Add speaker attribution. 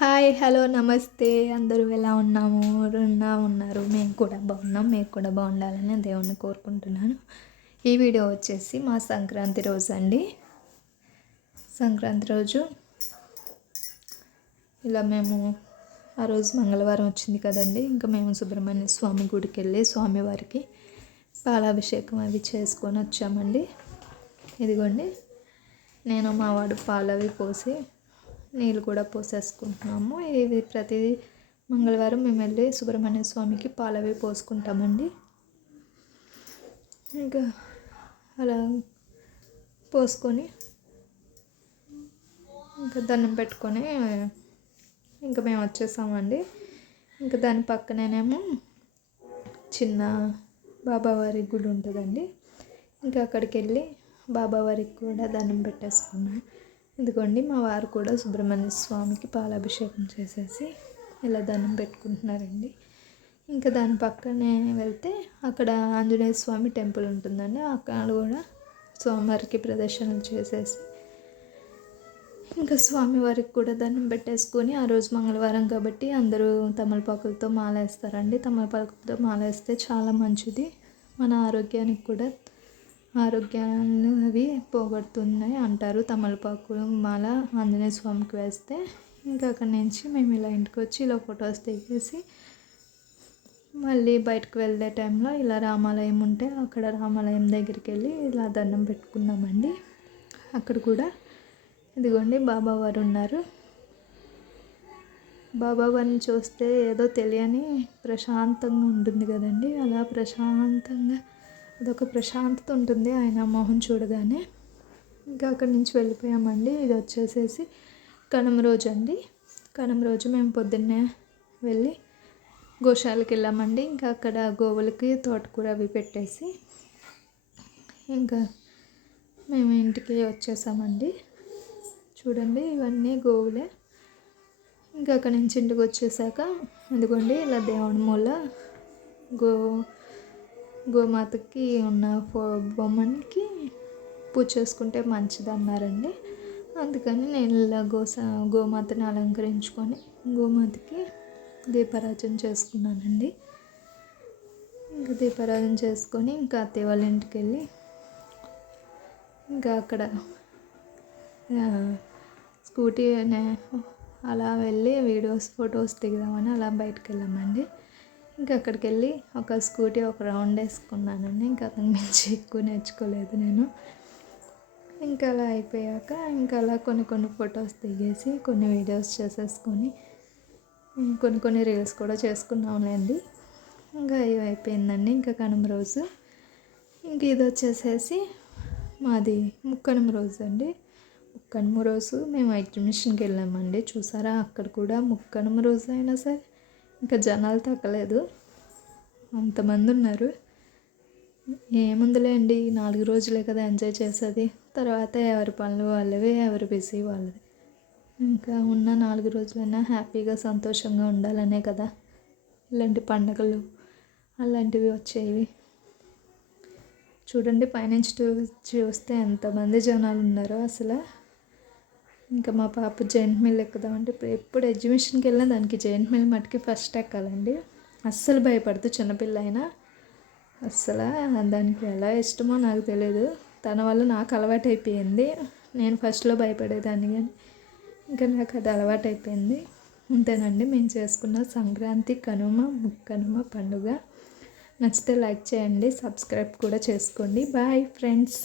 Speaker 1: Hi hello నమస్తే. అందరూ ఎలా ఉన్నాము? ఉన్నా ఉన్నారు? మేము కూడా బాగున్నాం. మేము కూడా బాగుండాలని దేవుణ్ణి కోరుకుంటున్నాను. ఈ వీడియో వచ్చేసి మా సంక్రాంతి రోజు అండి. సంక్రాంతి రోజు ఇలా మేము ఆ రోజు మంగళవారం వచ్చింది కదండి. ఇంకా మేము సుబ్రహ్మణ్య స్వామి గుడికి వెళ్ళి స్వామివారికి పాలాభిషేకం అవి చేసుకొని వచ్చామండి. ఇదిగోండి నేను మా వాడు పాలవి పోసి నీళ్ళు కూడా పోసేసుకుంటున్నాము. ఇది ప్రతి మంగళవారం మేము వెళ్ళి సుబ్రహ్మణ్య స్వామికి పాలవి పోసుకుంటామండి. ఇంకా అలా పోసుకొని ఇంకా దండం పెట్టుకొని ఇంకా మేము వచ్చేసామండి. ఇంకా దాని పక్కనేనేమో చిన్న బాబావారి గుడి ఉంటుందండి. ఇంకా అక్కడికి వెళ్ళి బాబావారికి కూడా దండం పెట్టేసుకున్నాం. ఇదిగోండి మా వారు కూడా సుబ్రహ్మణ్య స్వామికి పాలాభిషేకం చేసేసి ఇలా దండం పెట్టుకుంటున్నారండి. ఇంకా దాని పక్కనే వెళ్తే అక్కడ ఆంజనేయ స్వామి టెంపుల్ ఉంటుందండి. అక్కడ కూడా స్వామివారికి ప్రదర్శనలు చేసేసి ఇంకా స్వామివారికి కూడా దండం పెట్టేసుకొని ఆ రోజు మంగళవారం కాబట్టి అందరూ తమలపాకులతో మాల వేస్తారండి తమలపాకులతో మాల వేస్తే చాలా మంచిది. మన ఆరోగ్యానికి కూడా ఆరోగ్యాలు అవి పోగొడుతున్నాయి అంటారు తమలపాకు మాల ఆంజనేయ స్వామికి వేస్తే. ఇంకా అక్కడి నుంచి మేము ఇలా ఇంటికి వచ్చి ఇలా ఫొటోస్ దిగేసి మళ్ళీ బయటకు వెళ్ళే టైంలో ఇలా రామాలయం ఉంటే అక్కడ రామాలయం దగ్గరికి వెళ్ళి ఇలా దండం పెట్టుకున్నామండి. అక్కడ కూడా ఇదిగోండి బాబావారు ఉన్నారు. బాబావారిని చూస్తే ఏదో తెలియని ప్రశాంతంగా ఉంటుంది కదండి. అలా ప్రశాంతంగా అదొక ప్రశాంతత ఉంటుంది ఆయన మొహం చూడగానే. ఇంకా అక్కడి నుంచి వెళ్ళిపోయామండి. ఇది వచ్చేసేసి కనుమ రోజు అండి కనుమ రోజు మేము పొద్దున్నే వెళ్ళి గోశాలకు వెళ్ళామండి. ఇంకా అక్కడ గోవులకి తోటకూర అవి పెట్టేసి ఇంకా మేము ఇంటికి వచ్చేసామండి. చూడండి ఇవన్నీ గోవులే. ఇంకా అక్కడి నుంచి ఇంటికి వచ్చేసాక ఎందుకండి ఇలా దేవుడి మూల గో గోమాతకి ఉన్న ఫో బొమ్మకి పూజ చేసుకుంటే మంచిది అన్నారండి అందుకని నేను ఇలా గోస గోమాతని అలంకరించుకొని గోమాతకి దీపారాజన చేసుకున్నానండి. ఇంకా దీపారాజన చేసుకొని ఇంకా అత్తయ్య వాళ్ళ ఇంటికి వెళ్ళి ఇంకా అక్కడ స్కూటీ అలా వెళ్ళి వీడియోస్ ఫొటోస్ దిగుదామని అలా బయటకు వెళ్ళామండి. ఇంకా అక్కడికి వెళ్ళి ఒక స్కూటీ ఒక రౌండ్ వేసుకున్నానండి ఇంకా అతను మించి ఎక్కువ నేర్చుకోలేదు నేను. ఇంకా అలా అయిపోయాక ఇంకా అలా కొన్ని కొన్ని ఫొటోస్ దిగేసి కొన్ని వీడియోస్ చేసేసుకొని కొన్ని కొన్ని రీల్స్ కూడా చేసుకున్నాంలేండి. ఇంకా ఇవి అయిపోయిందండి ఇంకా కనుమ రోజు. ఇంక ఇది వచ్చేసేసి మాది ముక్కనుమ రోజు అండి. ముక్కనుమ రోజు మేము ఎగ్జిబిషన్కి వెళ్ళామండి. చూసారా? అక్కడ కూడా ముక్కనుమ రోజు అయినా సరే ఇంకా జనాలు తగ్గలేదు. అంతమంది ఉన్నారు ఏముందిలేండి నాలుగు రోజులే కదా ఎంజాయ్ చేసేది. తర్వాత ఎవరి పనులు వాళ్ళవి ఎవరి బిజీ వాళ్ళది. ఇంకా ఉన్న నాలుగు రోజులైనా హ్యాపీగా సంతోషంగా ఉండాలనే కదా. ఇలాంటి పండగలు అలాంటివి వచ్చేవి. చూడండి పైనుంచి చూస్తే ఎంతమంది జనాలు ఉన్నారో అసలు. ఇంకా మా పాప జైంట్ మిల్ ఎక్కుదామంటే ఇప్పుడు ఎప్పుడు ఎగ్జిబిషన్కి వెళ్ళినా దానికి జైంట్ మిల్ మటుకి ఫస్ట్ ఎక్కాలండి. అస్సలు భయపడుతూ చిన్నపిల్ల అయినా అస్సలు దానికి ఎలా ఇష్టమో నాకు తెలియదు తన వల్ల నాకు అలవాటు అయిపోయింది నేను ఫస్ట్లో భయపడేదాన్ని కానీ ఇంకా నాకు అది అలవాటు అయిపోయింది అంతేనండి మేము చేసుకున్న సంక్రాంతి కనుమ ముక్కనుమ పండుగ. నచ్చితే లైక్ చేయండి సబ్స్క్రైబ్ కూడా చేసుకోండి. Bye friends.